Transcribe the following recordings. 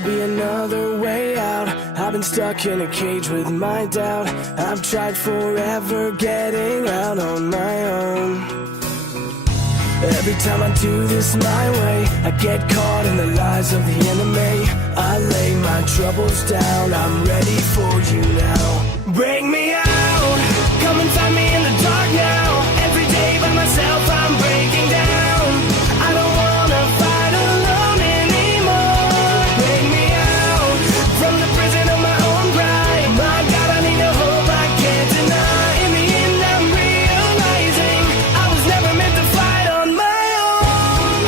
gotta be another way out. I've been stuck in a cage with my doubt. I've tried forever getting out on my own. Every time I do this my way, I get caught in the lies of the enemy. I lay my troubles down, I'm ready for you now. Bring me out, come and find me in the dark now. Every day by myself I'm breaking down. I don't wanna fight alone anymore. Bring me out, from the prison of my own pride. My God, I need a hope I can't deny. In the end I'm realizing I was never meant to fight on my own.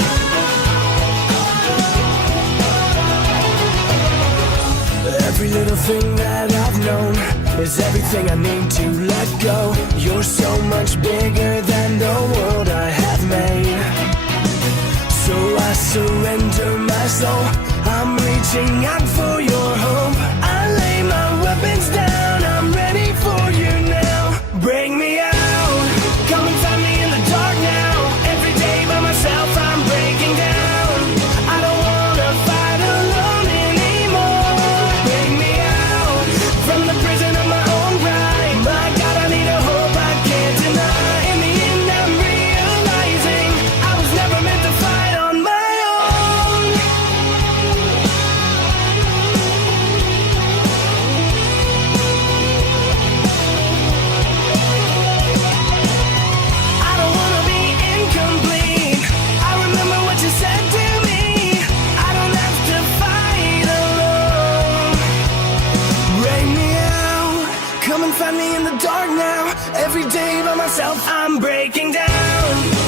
Every little thing that I've known is everything I need to let go. You're so much bigger than the world I have made. So I surrender my soul, I'm reaching out for your hope. I lay my weapons down, I'm ready for you now. Bring me out, come and find me in the dark now. Every day by myself I'm breaking down. I don't wanna fight alone anymore. Bring me out, from the prison of my own pride. My God, I need a hope I can't deny. In the end I'm realizing I was never meant to fight on my own. I don't wanna be incomplete. I remember what you said to me. I don't have to fight alone. Bring me out, come and find me in the dark now. Every day by myself I'm breaking down.